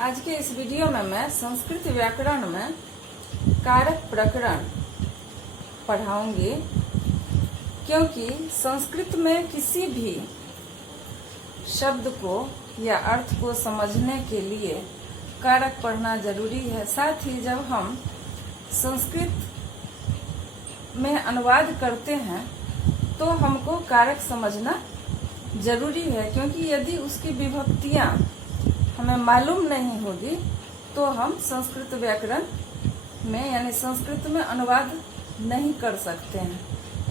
आज के इस वीडियो में मैं संस्कृत व्याकरण में कारक प्रकरण पढ़ाऊंगी, क्योंकि संस्कृत में किसी भी शब्द को या अर्थ को समझने के लिए कारक पढ़ना जरूरी है। साथ ही जब हम संस्कृत में अनुवाद करते हैं तो हमको कारक समझना जरूरी है, क्योंकि यदि उसकी विभक्तियां हमें मालूम नहीं होगी तो हम संस्कृत व्याकरण में यानी संस्कृत में अनुवाद नहीं कर सकते हैं।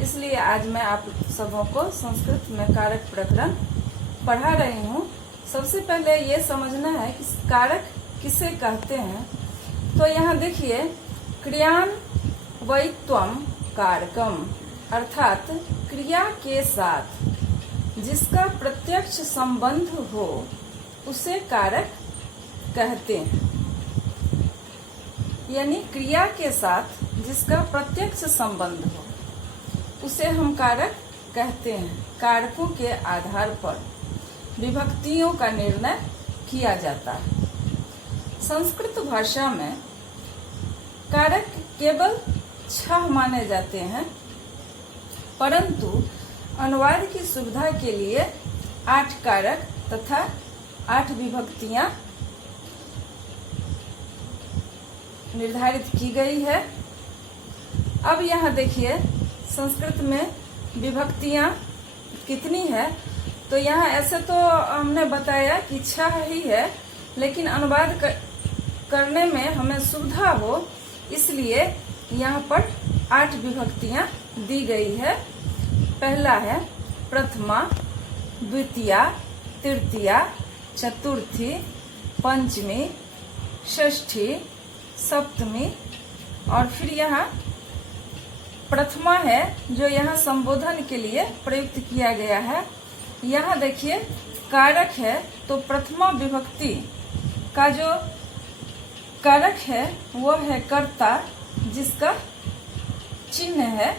इसलिए आज मैं आप सबों को संस्कृत में कारक प्रकरण पढ़ा रही हूँ। सबसे पहले ये समझना है कि कारक किसे कहते हैं। तो यहाँ देखिए, क्रियान्वयित्वम कारकम, अर्थात क्रिया के साथ जिसका प्रत्यक्ष संबंध हो उसे कारक कहते हैं। यानी क्रिया के साथ जिसका प्रत्यक्ष संबंध हो उसे हम कारक कहते हैं। कारकों के आधार पर विभक्तियों का निर्णय किया जाता है। संस्कृत भाषा में कारक केवल 6 माने जाते हैं, परंतु अनुवाद की सुविधा के लिए 8 कारक तथा 8 विभक्तियां निर्धारित की गई है। अब यहाँ देखिए संस्कृत में विभक्तियां कितनी है। तो यहाँ ऐसे तो हमने बताया कि 6 ही है, लेकिन अनुवाद करने में हमें सुविधा हो इसलिए यहाँ पर 8 विभक्तियां दी गई है। पहला है प्रथमा, द्वितीया, तृतीया, चतुर्थी, पंचमी, षष्ठी, सप्तमी, और फिर यहाँ प्रथमा है जो यहाँ संबोधन के लिए प्रयुक्त किया गया है। यहाँ देखिए कारक है, तो प्रथमा विभक्ति का जो कारक है वो है कर्ता, जिसका चिन्ह है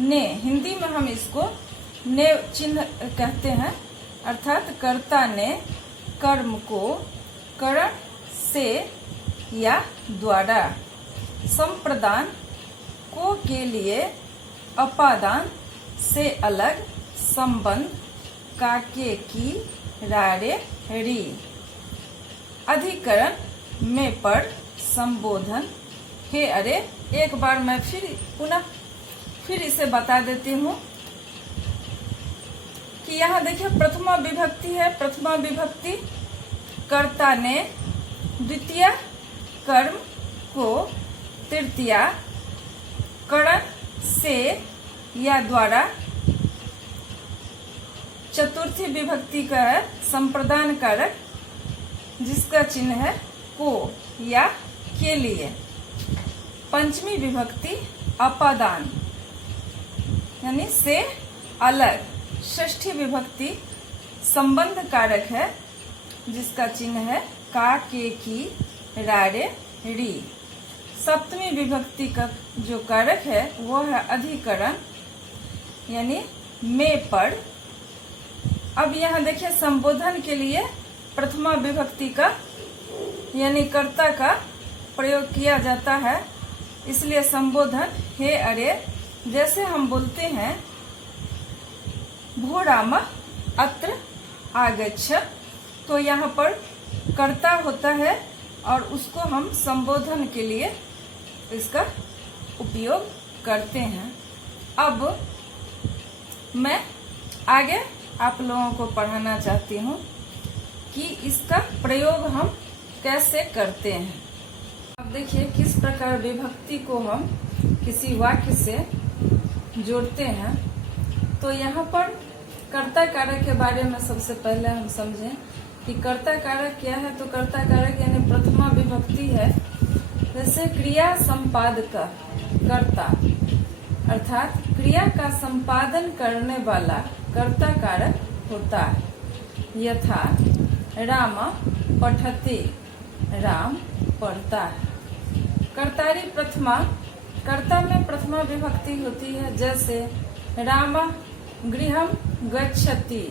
ने। हिंदी में हम इसको ने चिन्ह कहते हैं, अर्थात कर्ता ने कर्म को करण से या द्वारा, संप्रदान को के लिए अपादान से अलग, संबंध काके की रारे री, अधिकरण में पर, संबोधन हे अरे। एक बार मैं फिर इसे बता देती हूँ कि यहाँ देखिए प्रथमा विभक्ति है। प्रथमा विभक्ति कर्ता ने, द्वितीय कर्म को, तृतीया करण से या द्वारा, चतुर्थी विभक्ति का है संप्रदान कारक जिसका चिन्ह है को या के लिए। पंचमी विभक्ति अपादान यानी से अलग। षष्ठी विभक्ति संबंध कारक है जिसका चिन्ह है का के की रारे री। सप्तमी विभक्ति का जो कारक है वो है अधिकरण यानी में पर। अब यहाँ देखिए संबोधन के लिए प्रथमा विभक्ति का यानी कर्ता का प्रयोग किया जाता है, इसलिए संबोधन हे अरे। जैसे हम बोलते हैं भो राम अत्र आगच्छ, तो यहाँ पर कर्ता होता है और उसको हम संबोधन के लिए इसका उपयोग करते हैं। अब मैं आगे आप लोगों को पढ़ाना चाहती हूँ कि इसका प्रयोग हम कैसे करते हैं। अब देखिए किस प्रकार विभक्ति को हम किसी वाक्य से जोड़ते हैं। तो यहाँ पर कर्ता कारक के बारे में सबसे पहले हम समझें कि कर्ता कारक क्या है। तो कर्ता कारक यानी प्रथमा विभक्ति है। जैसे क्रिया संपादक कर्ता, अर्थात क्रिया का संपादन करने वाला कर्ता कारक होता है। यथा राम पठते, राम पढ़ता है। कर्तारी प्रथमा, कर्ता में प्रथमा विभक्ति होती है। जैसे राम गृहम गच्छति,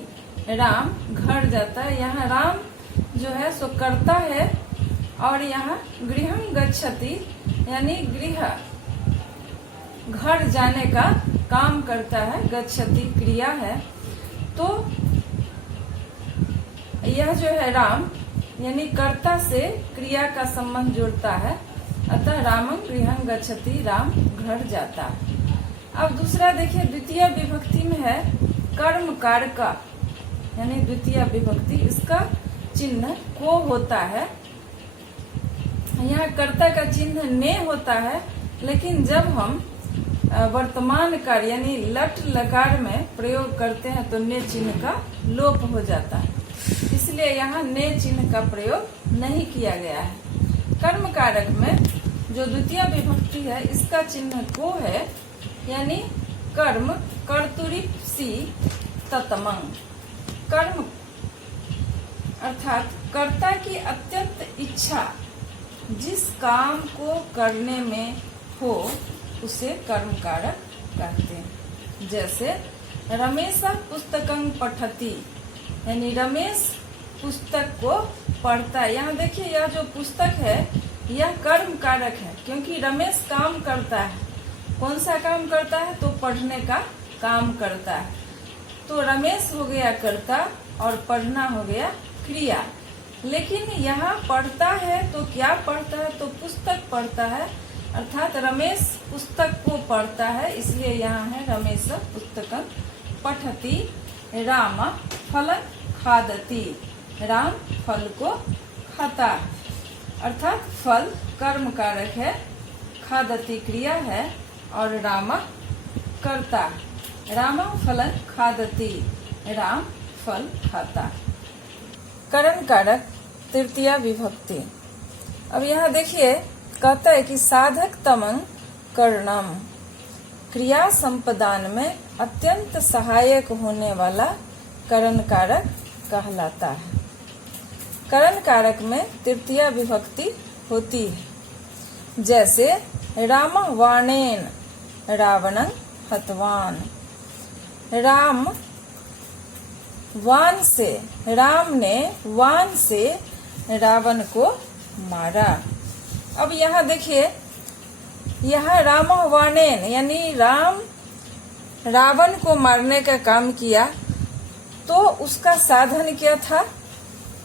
राम घर जाता है। यहाँ राम जो है सो कर्ता है और यहाँ गृहं गच्छति यानी गृह घर जाने का काम करता है, गच्छति क्रिया है। तो यह जो है राम यानी कर्ता से क्रिया का संबंध जोड़ता है, अतः रामं गृहं गच्छति, राम घर जाता है। अब दूसरा देखिए, द्वितीय विभक्ति में है कर्म कारका यानी द्वितीय विभक्ति, इसका चिन्ह को होता है। यहाँ कर्ता का चिन्ह ने होता है, लेकिन जब हम वर्तमान काल यानी लट लकार में प्रयोग करते हैं तो ने चिन्ह का लोप हो जाता है, इसलिए यहाँ ने चिन्ह का प्रयोग नहीं किया गया है। कर्म कारक में जो द्वितीय विभक्ति है इसका चिन्ह को है, यानी कर्म कर्तुरीप्सी ततमं। कर्म अर्थात कर्ता की अत्यंत इच्छा जिस काम को करने में हो उसे कर्म कारक कहते हैं। जैसे रमेश पुस्तकं पठति यानी रमेश पुस्तक को पढ़ता है। यहाँ देखिए, यह जो पुस्तक है यह कर्म कारक है, क्योंकि रमेश काम करता है। कौन सा काम करता है? तो पढ़ने का काम करता है। तो रमेश हो गया कर्ता और पढ़ना हो गया क्रिया। लेकिन यहाँ पढ़ता है तो क्या पढ़ता है? तो पुस्तक पढ़ता है, अर्थात रमेश पुस्तक को पढ़ता है, इसलिए यहाँ है रमेश पुस्तकं पठति। राम फलं खादति, राम फल को खाता है, अर्थात फल कर्म कारक है, खादति क्रिया है और राम कर्ता। राम फलं खादति, राम फल खाता। कर्म कारक तृतीया विभक्ति। अब यहाँ देखिए, कहता है कि साधक तमं कर्णम, क्रिया संपदान में अत्यंत सहायक होने वाला करण कारक कहलाता है। करण कारक में तृतीया विभक्ति होती है। जैसे राम वाणेन रावणं हतवान, राम वान से, राम ने वान से रावण को मारा। अब यहाँ देखिए, यहाँ राम वाणेन यानी राम रावण को मारने का काम किया, तो उसका साधन क्या था?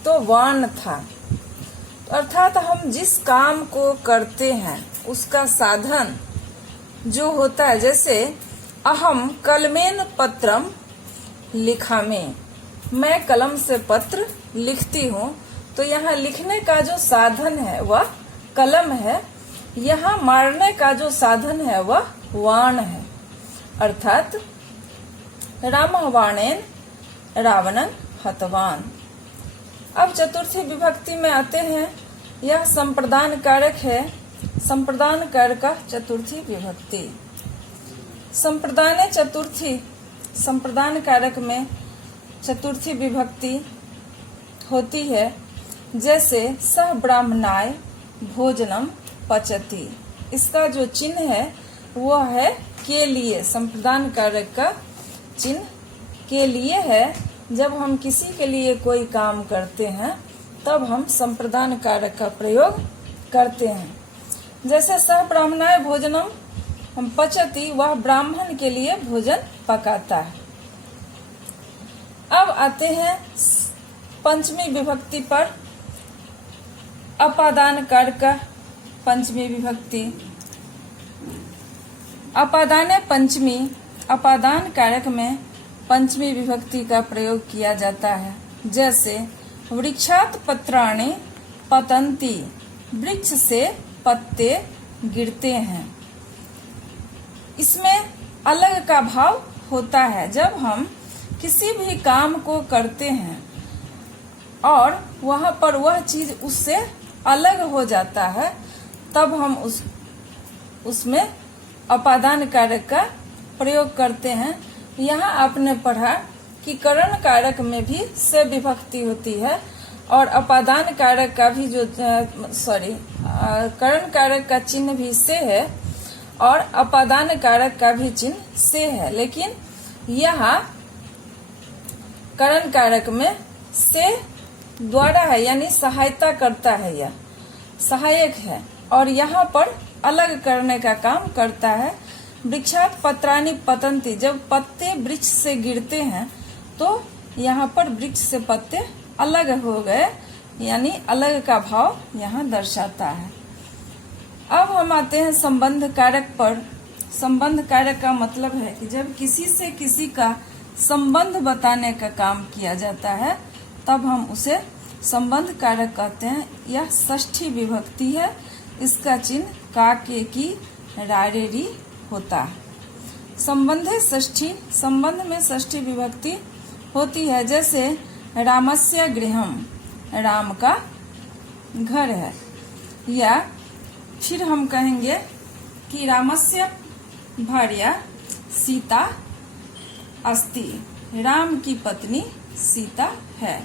तो वाण था। अर्थात हम जिस काम को करते हैं उसका साधन जो होता है, जैसे अहम कलमेन पत्रम लिखामे, मैं कलम से पत्र लिखती हूँ, तो यहाँ लिखने का जो साधन है वह कलम है, यहाँ मारने का जो साधन है वह वाण है। अर्थात राम वाणेन रावणं हतवान। अब चतुर्थी विभक्ति में आते हैं, यह संप्रदान कारक है। संप्रदान कारक चतुर्थी विभक्ति। संप्रदाने चतुर्थी, संप्रदान कारक में चतुर्थी विभक्ति होती है। जैसे सह ब्राह्मणाय भोजनम पचति, इसका जो चिन्ह है वो है के लिए। संप्रदान कारक का चिन्ह के लिए है। जब हम किसी के लिए कोई काम करते हैं तब हम संप्रदान कारक का प्रयोग करते हैं। जैसे सह ब्राह्मणाय भोजनम हम पचति, वह ब्राह्मण के लिए भोजन पकाता है। अब आते हैं पंचमी विभक्ति पर। अपादान कारक पंचमी विभक्ति। अपादाने पंचमी, अपादान कारक में पंचमी विभक्ति का प्रयोग किया जाता है। जैसे वृक्षात पत्राणि पतन्ति, वृक्ष से पत्ते गिरते हैं। इसमें अलग का भाव होता है। जब हम किसी भी काम को करते हैं और वहां पर वह चीज उससे अलग हो जाता है, तब हम उसमें अपादान कारक का प्रयोग करते हैं। यहाँ आपने पढ़ा कि करण कारक में भी से विभक्ति होती है और अपादान कारक का भी जो करण कारक का चिन्ह भी से है और अपादान कारक का भी चिन्ह से है। लेकिन यहाँ करण कारक में से द्वारा है, यानी सहायता करता है यह। सहायक है और यहाँ पर अलग करने का काम करता है। वृक्षात पत्राणि पतन्ति, जब पत्ते वृक्ष से गिरते हैं तो यहाँ पर वृक्ष से पत्ते अलग हो गए, यानी अलग का भाव यहाँ दर्शाता है। अब हम आते हैं संबंध कारक पर। संबंध कारक का मतलब है कि जब किसी से किसी का संबंध बताने का काम किया जाता है तब हम उसे संबंध कारक कहते हैं। यह षष्ठी विभक्ति है, इसका चिन्ह का, के, की, रारे, री होता है। संबंधे षष्ठी, संबंध में षष्ठी विभक्ति होती है, जैसे रामस्य गृहम, राम का घर है। या फिर हम कहेंगे कि रामस्य भार्या सीता अस्ति, राम की पत्नी सीता है।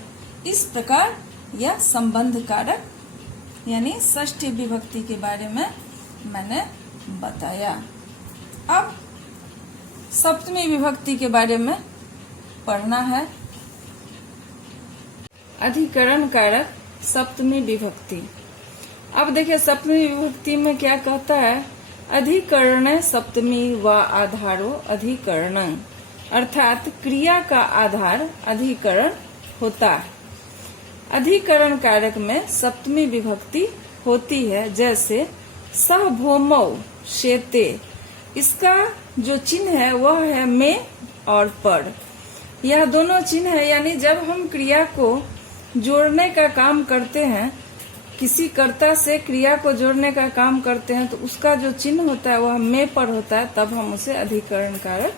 इस प्रकार यह संबंध कारक यानी षष्ठी विभक्ति के बारे में मैंने बताया। अब सप्तमी विभक्ति के बारे में पढ़ना है। अधिकरण कारक सप्तमी विभक्ति। अब देखिए सप्तमी विभक्ति में क्या कहता है, अधिकरण सप्तमी व आधारो अधिकरण, अर्थात क्रिया का आधार अधिकरण होता है। अधिकरण कारक में सप्तमी विभक्ति होती है, जैसे सह भौमौ शेते, इसका जो चिन्ह है वह है में और पर। यह दोनों चिन्ह है, यानी जब हम क्रिया को जोड़ने का काम करते हैं, किसी कर्ता से क्रिया को जोड़ने का काम करते हैं तो उसका जो चिन्ह होता है वह में पर होता है, तब हम उसे अधिकरण कारक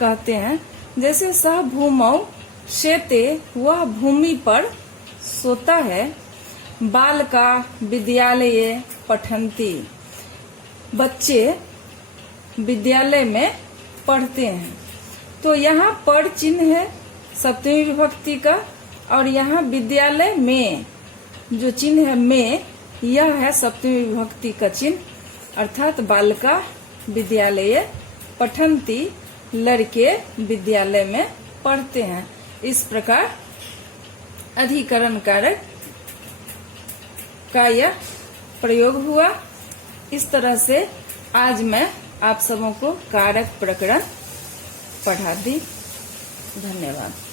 कहते हैं। जैसे सह भूमौ शेते, वह भूमि पर सोता है। बालका विद्यालये पठन्ति, बच्चे विद्यालय में पढ़ते हैं। तो यहाँ पर चिन्ह है सप्तमी विभक्ति का, और यहाँ विद्यालय में जो चिन्ह है में, यह है सप्तमी विभक्ति का चिन्ह, अर्थात बालका विद्यालय पठन्ति, लड़के विद्यालय में पढ़ते हैं। इस प्रकार अधिकरण कारक का यह प्रयोग हुआ। इस तरह से आज मैं आप सबों को कारक प्रकरण पढ़ा दी। धन्यवाद।